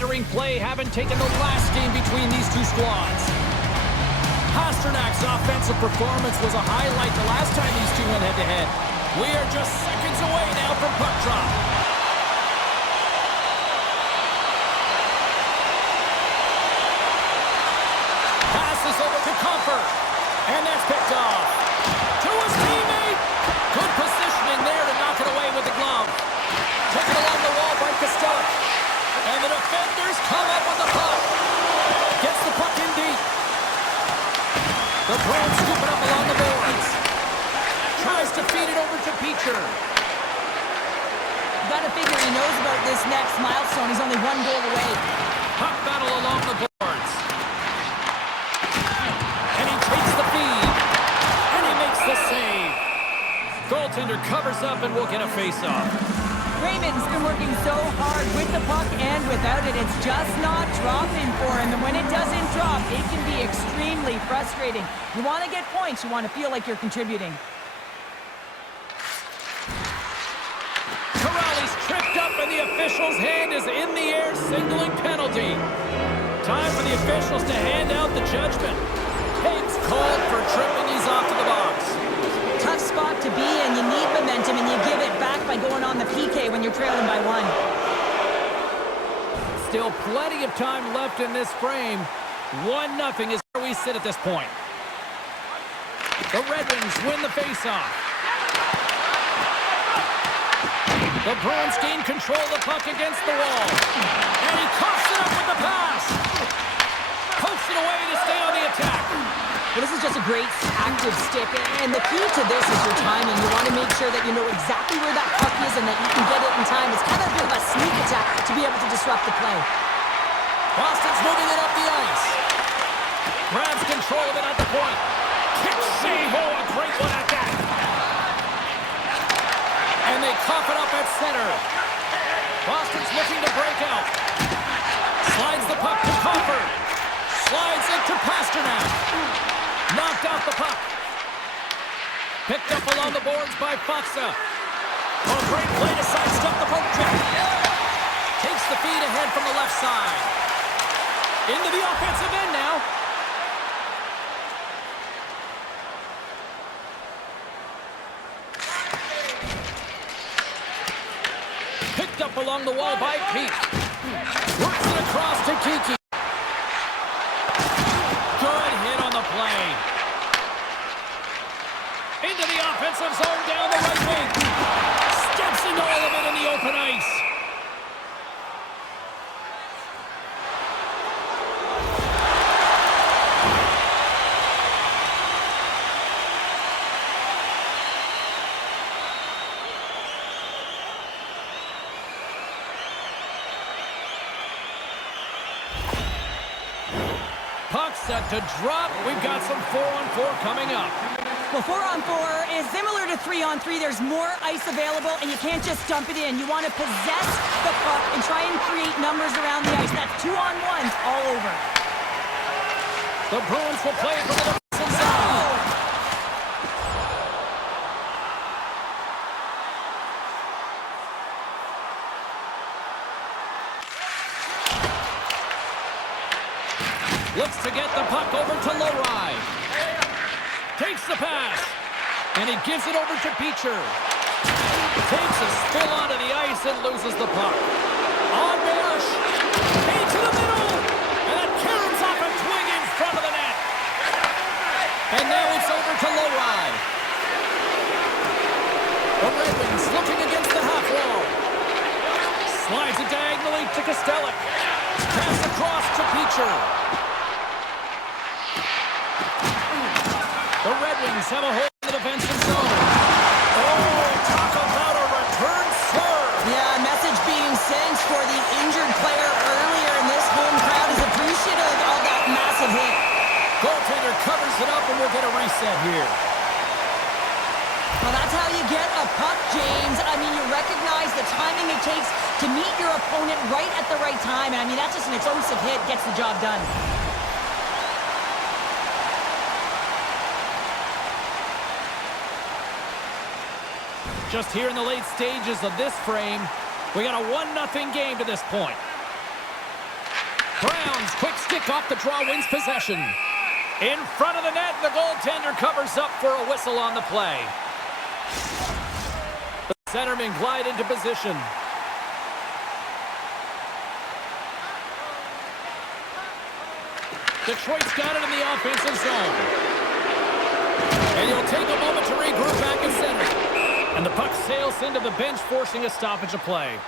entering play haven't taken the last game between these two squads. Pasternak's offensive performance was a highlight the last time these two went head-to-head. We are just seconds away now from puck drop. Passes over to Comfort, and that's picked off. To his teammate. Good positioning there to knock it away with the glove. Taken along the wall by Costello. And the defenders come up with the puck. Gets the puck in deep. The Bruins scoop it up along the boards. Tries to feed it over to Beecher. You gotta figure he knows about this next milestone. He's only one goal away. Puck battle along the boards. And he takes the feed. And he makes the save. Goaltender covers up and will get a face-off. Raymond's been working so hard with the puck and without it. It's just not dropping for him. And when it doesn't drop, it can be extremely frustrating. You want to get points. You want to feel like you're contributing. Corrali's tripped up and the official's hand is in the air, signaling penalty. Time for the officials to hand out the judgment. Haig's called for tripping. He's off to the box. Tough spot to be in. You need momentum, and you give it back by going on the PK when you're trailing by one. Still plenty of time left in this frame. 1-0 is where we sit at this point. The Red Wings win the faceoff. The Bruins gain control of the puck against the wall. And he coughs it up with the pass. Pokes it away to stay on the attack. Well, this is just a great active stick, and the key to this is your timing. You want to make sure that you know exactly where that puck is and that you can get it in time. It's kind of a bit of a sneak attack to be able to disrupt the play. Boston's moving it up the ice. Grabs control of it at the point. Kick save. Oh, a great one at that. And they cough it up at center. Boston's looking to break out. Slides the puck to Comfort. Slides into Pasternak. Knocked off the puck. Picked up along the boards by Foxa. Oh, great play to sidestep the poke check. Takes the feed ahead from the left side. Into the offensive end now. Picked up along the wall by Pete. Works it across to Kiki. Good hit on the play. Into the offensive zone down the right wing. Steps into all of it in the open ice. Puck set to drop. We've got some 4-on-4 coming up. Well, 4-on-4 is similar to 3-on-3. There's more ice available, and you can't just dump it in. You want to possess the puck and try and create numbers around the ice. That's 2-on-1s all over. The Bruins will play for the defensive zone. Looks to get the puck over to Lowry. Takes the pass. And he gives it over to Beecher. Takes a spill onto the ice and loses the puck. On Marsh. Into the middle. And it caroms off a twig in front of the net. And now it's over to Lowry. The Red Wings looking against the half wall. Slides it diagonally to Costello. Pass across to Beecher. The Red Wings have a hold in the defensive zone. Oh, talk about a return serve. Yeah, a message being sent for the injured player earlier, and this home crowd is appreciative of that massive hit. Goaltender covers it up, and we'll get a reset here. Well, that's how you get a puck, James. I mean, you recognize the timing it takes to meet your opponent right at the right time. And I mean, that's just an explosive hit, gets the job done. Just here in the late stages of this frame, we got a 1-0 game to this point. Brown's quick stick off the draw wins possession. In front of the net, the goaltender covers up for a whistle on the play. The centermen glide into position. Detroit's got it in the offensive zone. And he'll take a moment to regroup back in center. And the puck sails into the bench, forcing a stoppage of play.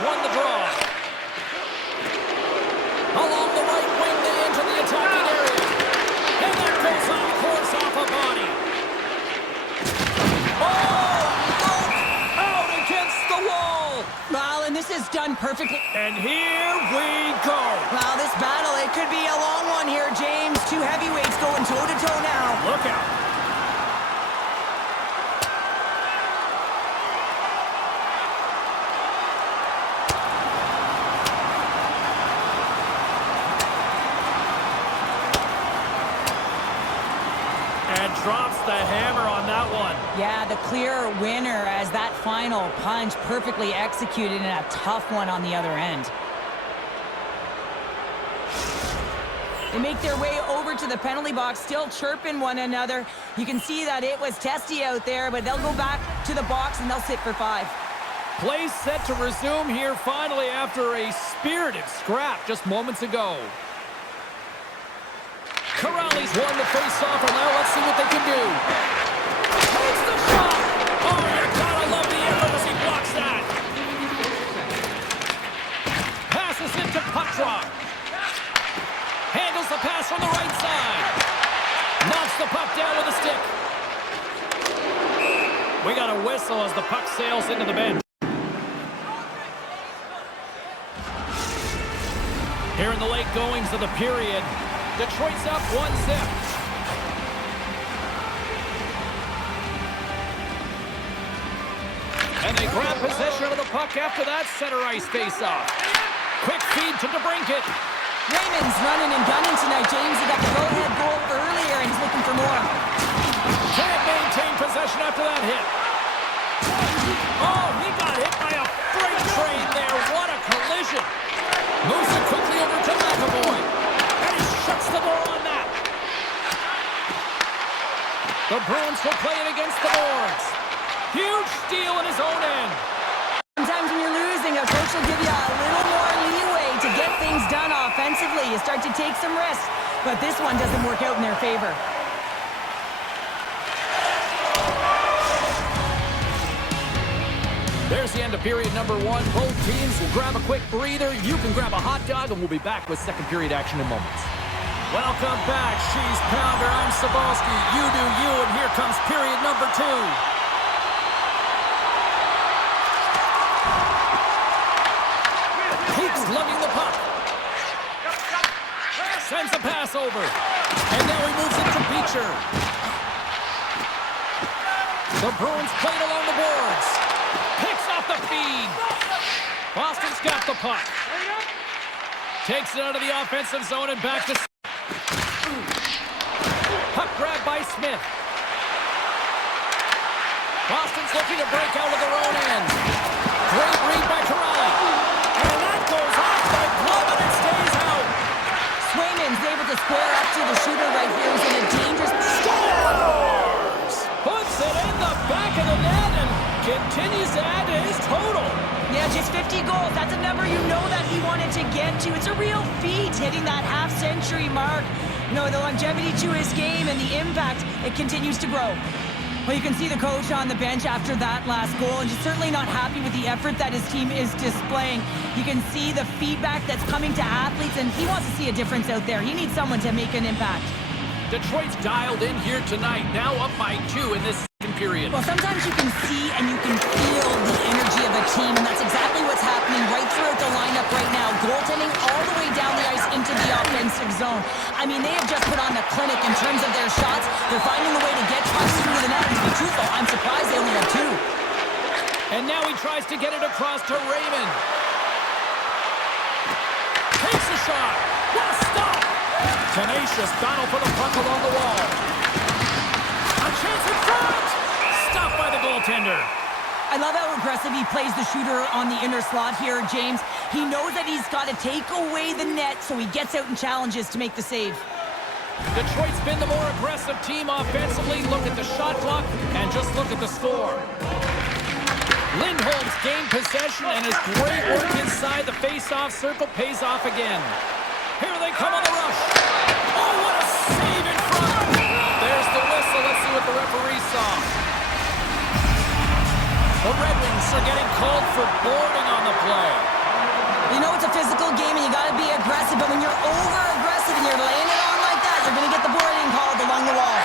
Won the draw. Along the right wing, they enter the attacking area. And that goes off course off a body. Oh! Out against the wall. Well, and this is done perfectly. And here we go. Well, this battle, it could be a long one here, James. Two heavyweights going toe-to-toe now. Look out. Drops the hammer on that one. Yeah, the clear winner as that final punch perfectly executed and a tough one on the other end. They make their way over to the penalty box, still chirping one another. You can see that it was testy out there, but they'll go back to the box and they'll sit for 5. Play set to resume here finally after a spirited scrap just moments ago. Corrali's won the face-off, and now let's see what they can do. Takes the shot! Oh, you gotta love the effort as he blocks that. Passes into puck drop. Handles the pass from the right side. Knocks the puck down with a stick. We got a whistle as the puck sails into the bench. Here in the late goings of the period, Detroit's up 1-0. And they grab possession of the puck after that center ice face-off. Quick feed to DeBrincat. Raymond's running and gunning tonight, James. He got the go-ahead goal earlier, and he's looking for more. Can't maintain possession after that hit. Oh, he got hit by a freight train there. What a collision. Moves it quickly over to McAvoy. And he shuts the door on that. The Bruins will play it against the boards. Huge steal in his own end. Sometimes when you're losing, a coach will give you a little more leeway to get things done offensively. You start to take some risks, but this one doesn't work out in their favor. There's the end of period number 1. Both teams will grab a quick breather. You can grab a hot dog, and we'll be back with second period action in moments. Welcome back, Cheese Pounder. I'm Sabalski. You do you, and here comes period number 2. Keeps lugging the puck. Sends a pass over. And now he moves it to Beecher. The Bruins play it along the boards. Picks off the feed. Boston's got the puck. Takes it out of the offensive zone and back to... Puck grab by Smith. Boston's looking to break out of their own end. Great read by Corrali. And that goes off by glove and it stays out. Swayman's able to square up to the shooter right here. He's in a dangerous... Scores! Puts it in the back of the net and continues to add to his total. Yeah, just 50 goals. That's a number you know that he wanted to get to. It's a real feat hitting that half-century mark. You know, the longevity to his game and the impact, it continues to grow. Well, you can see the coach on the bench after that last goal, and he's certainly not happy with the effort that his team is displaying. You can see the feedback that's coming to athletes, and he wants to see a difference out there. He needs someone to make an impact. Detroit's dialed in here tonight, now up by 2 in this second period. Well, sometimes you can see and you can feel the energy of a team, and that's exactly what's happening right throughout the lineup right now. Goaltending all the way down the ice into the offensive zone. I mean, they have just put on the clinic in terms of their shots. They're finding a way to get pucks through the net, and to be truthful, I'm surprised they only have 2. And now he tries to get it across to Raymond. Takes a shot. What a stop! Tenacious battle for the puck along the wall. A chance in front! Stopped by the goaltender. I love how aggressive he plays the shooter on the inner slot here, James. He knows that he's got to take away the net, so he gets out and challenges to make the save. Detroit's been the more aggressive team offensively. Look at the shot clock and just look at the score. Lindholm's gained possession, and his great work inside the face-off circle pays off again. Here they come on the rush. Oh, what a save in front. There's the whistle. Let's see what the referee saw. The Red Wings are getting called for boarding on the play. You know it's a physical game and you got to be aggressive, but when you're over-aggressive and you're laying it on like that, you're going to get the boarding called along the wall.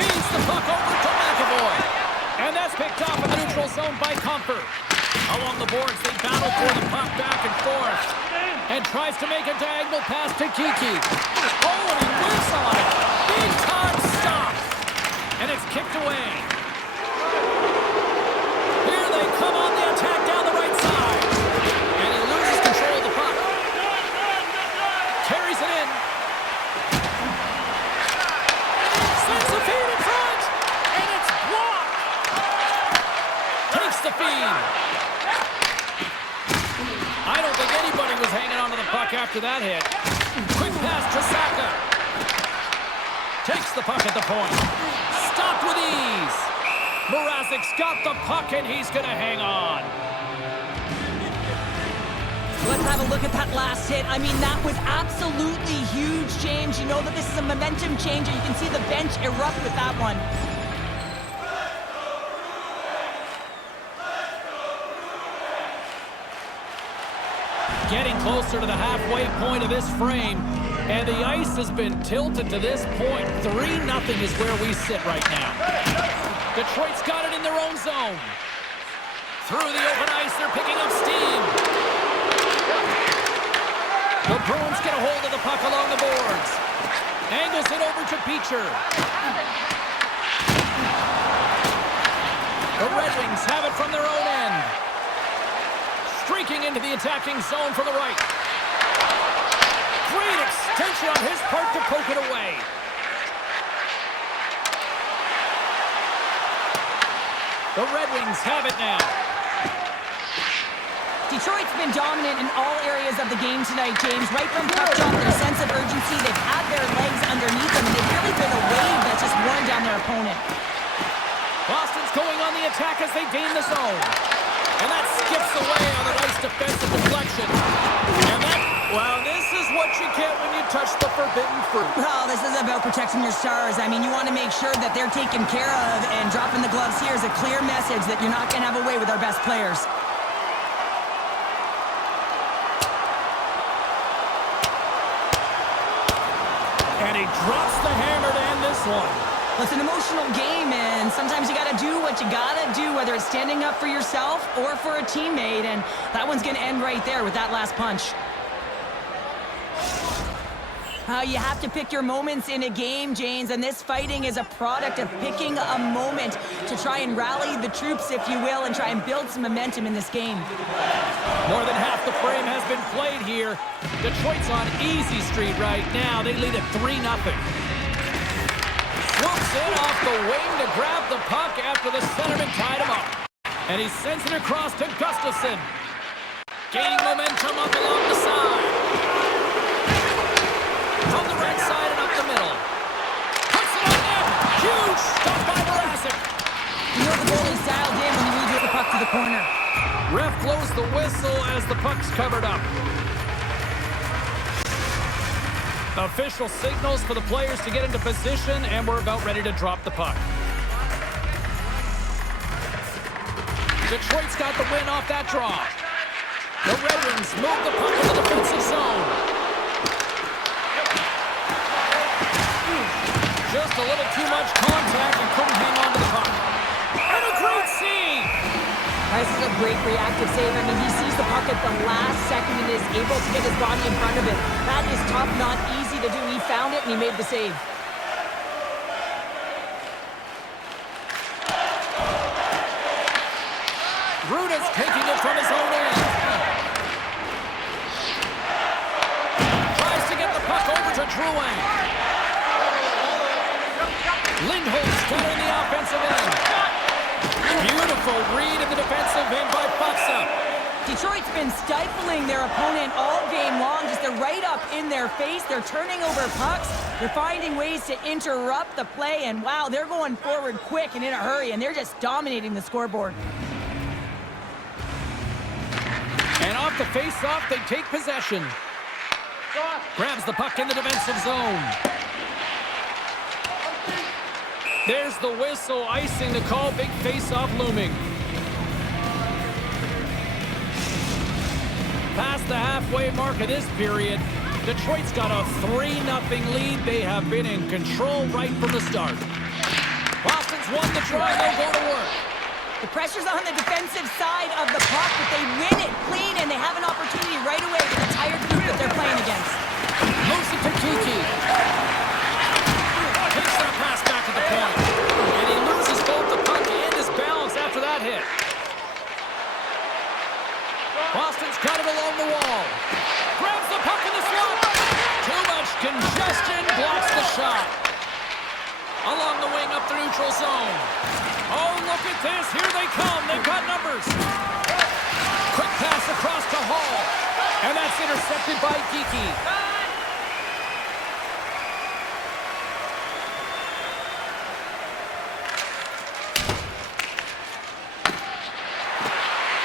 Feeds the puck over to McAvoy. And that's picked off in the neutral zone by Comfort. Along the boards, they battle for the puck back and forth. And tries to make a diagonal pass to Kiki. Oh, and he whips on it. Big time stop. And it's kicked away. Here they come on the attack down the right side. And he loses control of the puck. Carries it in. Sends a feed in front. And it's blocked. Takes the feed. I don't think anybody was hanging onto the puck after that hit. Quick pass to Saka. Takes the puck at the point. Stopped with ease. Mrazek's got the puck, and he's going to hang on. Let's have a look at that last hit. I mean, that was absolutely huge, James. You know that this is a momentum changer. You can see the bench erupt with that one. Getting closer to the halfway point of this frame, and the ice has been tilted to this point. 3-0 is where we sit right now. Detroit's got it in their own zone. Through the open ice, they're picking up steam. The Bruins get a hold of the puck along the boards. Angles it over to Beecher. The Red Wings have it from their own end. Streaking into the attacking zone from the right. Great extension on his part to poke it away. The Red Wings have it now. Detroit's been dominant in all areas of the game tonight, James. Right from puck drop, their sense of urgency, they've had their legs underneath them, and they've really been a wave that's just worn down their opponent. Boston's going on the attack as they gain the zone. And that skips away on the nice defensive deflection. And that, well, this is what you get when you touch the forbidden fruit. Well, this is about protecting your stars. I mean, you want to make sure that they're taken care of, and dropping the gloves here is a clear message that you're not going to have a way with our best players. And he drops the hammer to end this one. Well, it's an emotional game, and sometimes you got to do what you got to do, whether it's standing up for yourself or for a teammate, and that one's going to end right there with that last punch. You have to pick your moments in a game, James, and this fighting is a product of picking a moment to try and rally the troops, if you will, and try and build some momentum in this game. More than half the frame has been played here. Detroit's on easy street right now. They lead at 3-0. Swoops in off the wing to grab the puck after the centerman tied him up. And he sends it across to Gustafsson. Gaining momentum up along the side. From the right side and up the middle. Puts it on net. Huge stop by Mrazek. You know the goalie's dialed in when you need to get the puck to the corner. Ref blows the whistle as the puck's covered up. Official signals for the players to get into position, and we're about ready to drop the puck. Detroit's got the win off that draw. The Red Wings move the puck into the defensive zone. Just a little too much contact and couldn't hang on to the puck. And a great save! This is a great reactive save. I mean, he sees the puck at the last second and is able to get his body in front of it. That is tough, not easy to do. He found it and he made the save. Ruda's taking it from his own end. Tries to get the puck over Drouin. Lindholm's got in the offensive end. Beautiful read in the defensive end by Buxa. Detroit's been stifling their opponent all game long. Just they're right up in their face. They're turning over pucks. They're finding ways to interrupt the play. And wow, they're going forward quick and in a hurry. And they're just dominating the scoreboard. And off the face-off, they take possession. Grabs the puck in the defensive zone. There's the whistle, icing the call. Big face-off looming. Past the halfway mark of this period, Detroit's got a 3-0 lead. They have been in control right from the start. Boston's won the draw. They'll go to work. The pressure's on the defensive side of the puck, but they win it clean, and they have an opportunity right away with the tired group that they're playing against. Moves it to Kiki. Takes that pass back at the point. And he loses both the puck and his balance after that hit. Boston's got it along the wall. Grabs the puck in the slot. Too much congestion, blocks the shot. Along the wing up the neutral zone. Oh, look at this. Here they come. They've got numbers. Quick pass across to Hall. And that's intercepted by Geekie.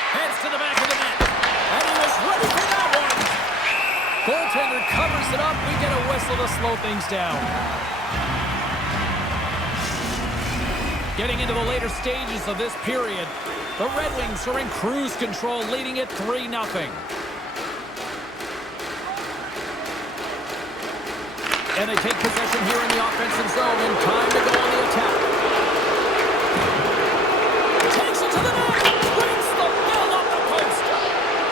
Heads to the back of the net. And he was ready for that one. Goaltender covers it up. We get a whistle to slow things down. Getting into the later stages of this period, the Red Wings are in cruise control, leading it 3-0. And they take possession here in the offensive zone, and time to go on the attack. Takes it to the net, brings the ball up the post.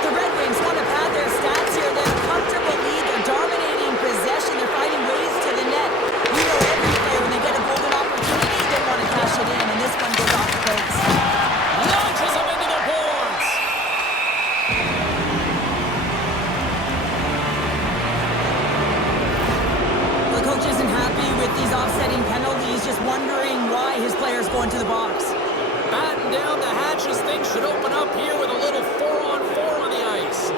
The Red Wings want to pad their stats here. They're a comfortable lead. They're dominating possession. They're finding ways to the net. We know every player, when they get a golden opportunity, they want to cash it in, and this one goes off the post. Launches them into the boards. The coach isn't happy with these offsetting penalties, just wondering why his players go into the box. Batten down the hatches. Things should open up here with a little 4-on-4 on the ice.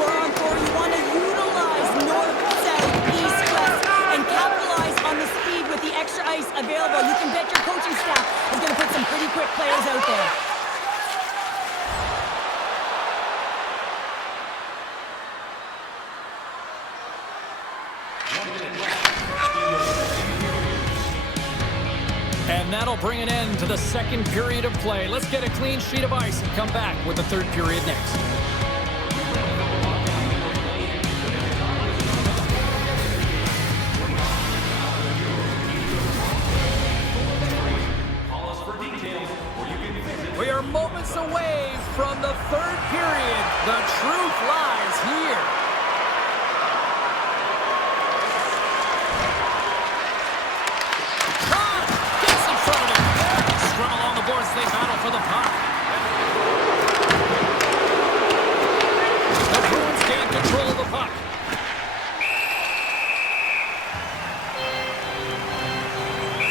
4-on-4, you want to utilize north, south, east, west, and capitalize on the speed with the extra ice available. You can bet your coaching staff is going to put some pretty quick players out there. And that'll bring an end to the second period of play. Let's get a clean sheet of ice and come back with the third period next. We are moments away from the third period. The truth lies here. Tron gets in front of him. Scrum along the boards. They battle for the puck. The Bruins gain control of the puck.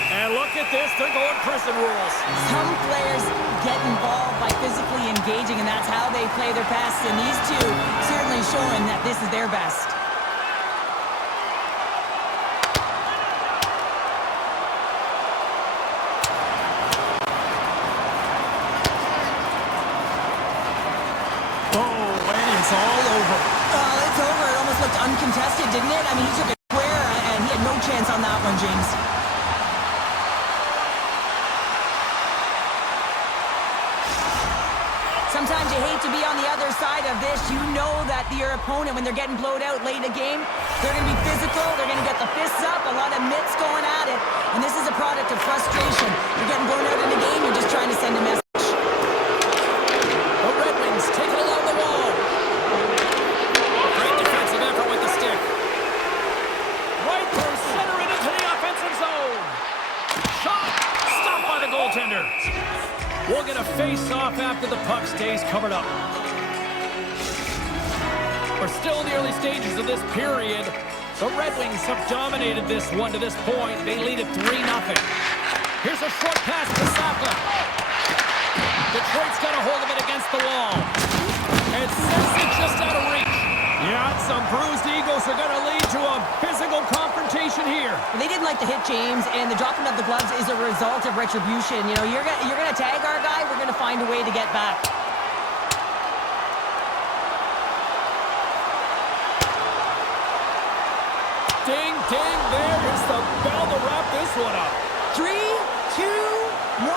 And look at this. They're going prison rules. Some players get involved by physically engaging, and that's how they play their best. And these two certainly showing that this is their best. Oh, and it's all over. It's over. It almost looked uncontested, didn't it? I mean, he took it square, and he had no chance on that one, James. Sometimes you hate to be on the other side of this. You know that your opponent, when they're getting blowed out late in a game, they're going to be physical. They're going to get the fists up, a lot of mitts going at it. And this is a product of frustration. You're getting blown out in the game. You're just trying to send a message. The Red Wings take it along the wall. Great defensive effort with the stick. Right through center and into the offensive zone. Shot stopped by the goaltender. We'll get a face-off after the puck stays covered up. We're still in the early stages of this period. The Red Wings have dominated this one to this point. They lead it 3-0. Here's a short pass to Saka. Detroit's got a hold of it against the wall. And sends it just out of reach. Yeah, some bruised egos are going to lead to a physical confrontation here. They didn't like to hit James, and the dropping of the gloves is a result of retribution. You know, you're gonna tag our guy, we're going to find a way to get back. Ding, ding, there is the bell to wrap this one up. 3, 2, 1,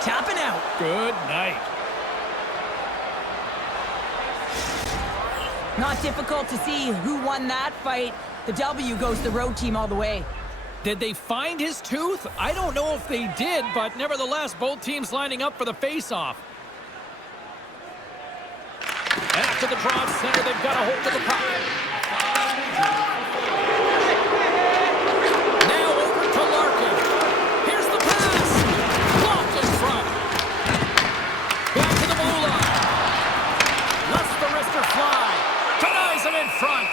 tapping out. Good night. Not difficult to see who won that fight. The W goes the road team all the way. Did they find his tooth? I don't know if they did, but nevertheless, both teams lining up for the face-off. And after the draw at center, they've got a hold of the puck. Now over to Larkin. Here's the pass. Blocked in front. Back to the blue line. Lets the wrister fly. Denies him in front.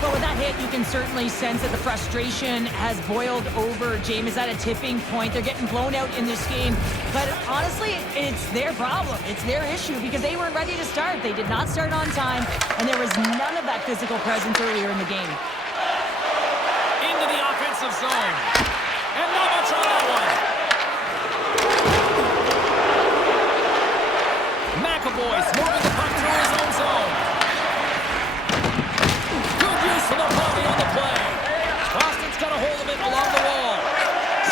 But with that hit, you can certainly sense that the frustration has boiled over. James is at a tipping point. They're getting blown out in this game. But honestly, it's their problem. It's their issue because they weren't ready to start. They did not start on time, and there was none of that physical presence earlier in the game. Into the offensive zone. And not much on that one. McAvoy's moving the puck through his own zone. Good use of the body on the play. Boston's got a hold of it along the wall.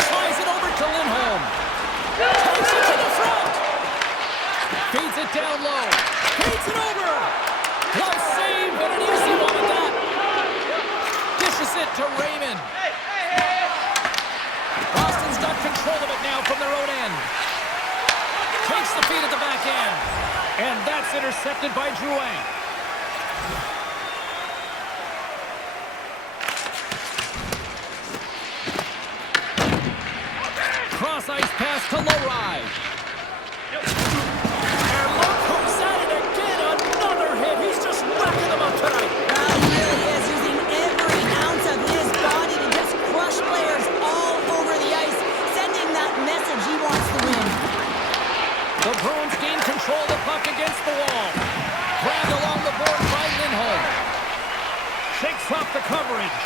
Slides it over to Lindholm. Takes it to the front. Feeds it down low. Feeds it over. Glove save, and an easy one at that. Dishes it to Raymond. Boston's got control of it now from their own end. Takes the feed at the back end. And that's intercepted by Drouin. Cross-ice pass to Lowry. And look who's at it again. Another hit. He's just wrecking them up tonight. Well, he really is using every ounce of his body to just crush players all over the ice, sending that message he wants to win. The Bruins gain control of the puck against the wall. Grabbed along the board by Lindholm. Shakes off the coverage.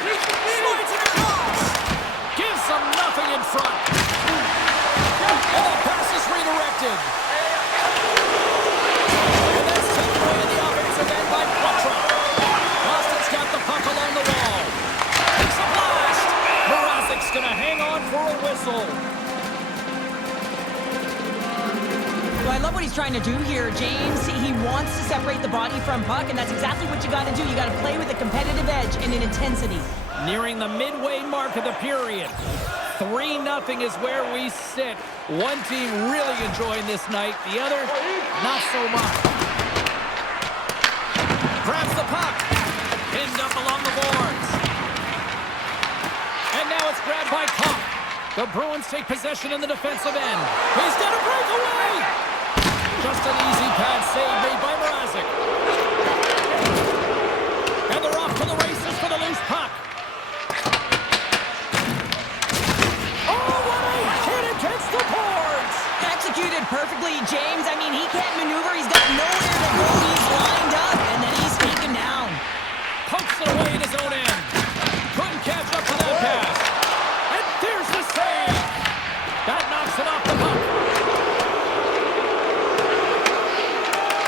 Slides it across. Gives them nothing in front. And the pass is redirected. And that's taken away in the offensive end by Quatra. Boston's got the puck along the wall. Takes a blast. Mrazek's going to hang on for a whistle. Well, I love what he's trying to do here, James. He wants to separate the body from puck, and that's exactly what you got to do. You got to play with a competitive edge and an intensity. Nearing the midway mark of the period. 3-0 is where we sit. One team really enjoying this night. The other, not so much. Grabs the puck. Pinned up along the boards. And now it's grabbed by Kopp. The Bruins take possession in the defensive end. He's got a breakaway! Just an easy pad save made by Mrazek. And they're off to the races for the loose puck. Oh, what a hit against the boards! Executed perfectly, James. I mean, he can't maneuver. He's got nowhere to go. He's lined up, and then he's taken down. Pokes it away in his own end. Couldn't catch up to that pass. And there's the save. That knocks it off the puck.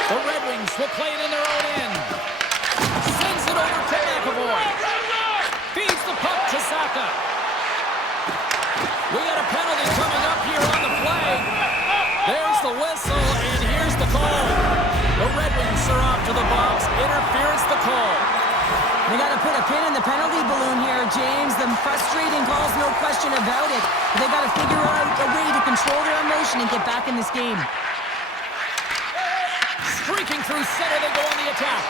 The Red Wings will play it in their own end. Sends it over to McAvoy. Feeds the puck to Saka. We got a penalty coming up here on the play. There's the whistle, and here's the call. The Red Wings are off to the box. Interference the call. They got to put a pin in the penalty balloon here, James. The frustrating calls, no question about it. They got to figure out a way to control their emotion and get back in this game. Streaking through center, they go on the attack.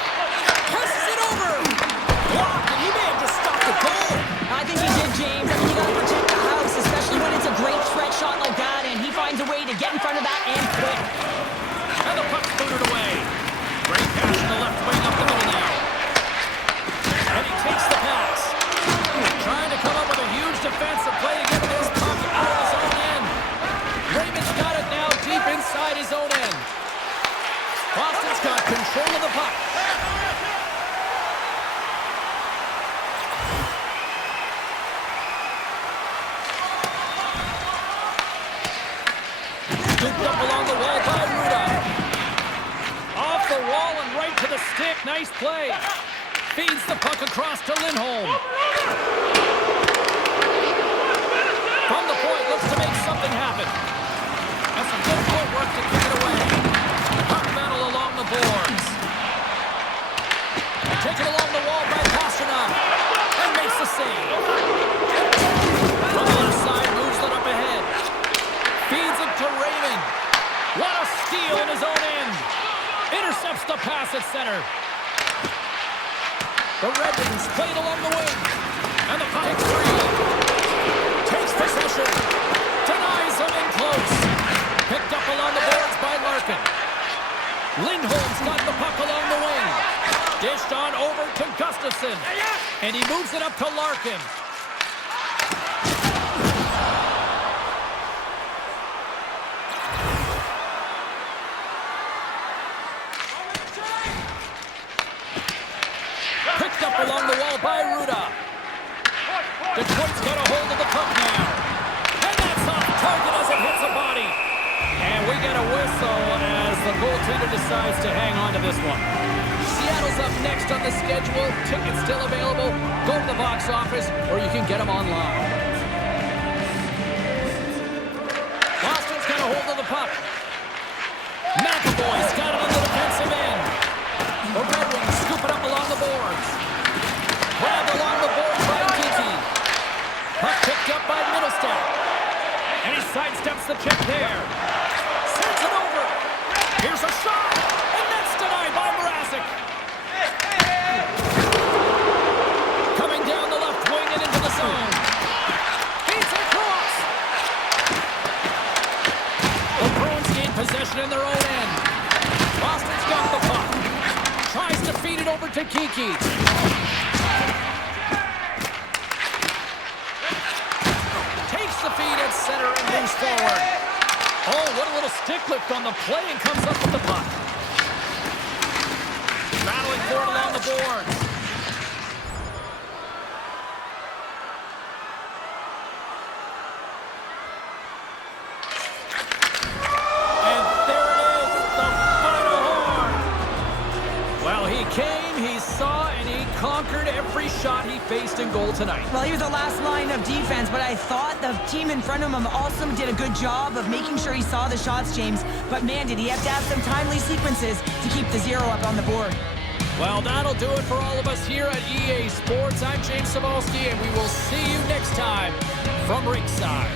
Passes it over. Blocked, and he may have just stopped the goal. I think he did, James. I mean, you got to protect the house, especially when it's a great stretch shot like that, and he finds a way to get in front of that and quick. And the puck's booted away. control of the puck. Scooped up along the wall by Ruda. Off the wall and right to the stick. Nice play. Feeds the puck across to Lindholm. From the point, looks to make something happen. That's some good footwork to kick it away. Puck battle along the boards. Taken along the wall by Pasternak. And makes the save. From the left side, moves it up ahead. Feeds it to Raymond. What a steal in his own end. Intercepts the pass at center. The Red Wings played along the wing. And the puck free. Takes possession. Denies him in close. Picked up along the boards by Larkin. Lindholm's got the puck along the wing. Dished on over to Gustafsson. And he moves it up to Larkin. Picked up along the wall by Ruda. Detroit's got a hold of the puck now. And that's off target as it hits a body. And we get a whistle as the goaltender decides to hang on to this one. Seattle's up next on the schedule. Tickets still available. Go to the box office or you can get them online. Boston's got a hold of the puck. McAvoy's got it on the defensive end. The Red Wings scoop it up along the boards. Grabbed along the boards by Kiki. Puck picked up by Middlestat. And he sidesteps the check there. Sends it over. Here's a shot. And that's denied by Mrazek. Coming down the left wing and into the zone. Feeds it across. The Bruins gain possession in their own end. Boston's got the puck. Tries to feed it over to Kiki. Takes the feed at center and moves forward. Oh, what a little stick lift on the play and comes up with the puck. Battling for it along the boards. And there it is, the final horn. Well, he came, he saw, and he conquered every shot he faced in goal tonight. Well, he was the last line of defense, but I thought the team in front of him also did a good job of making sure he saw the shots, James. But man, did he have to have some timely sequences to keep the zero up on the board. Well, that'll do it for all of us here at EA Sports. I'm James Cybulski, and we will see you next time from Ringside.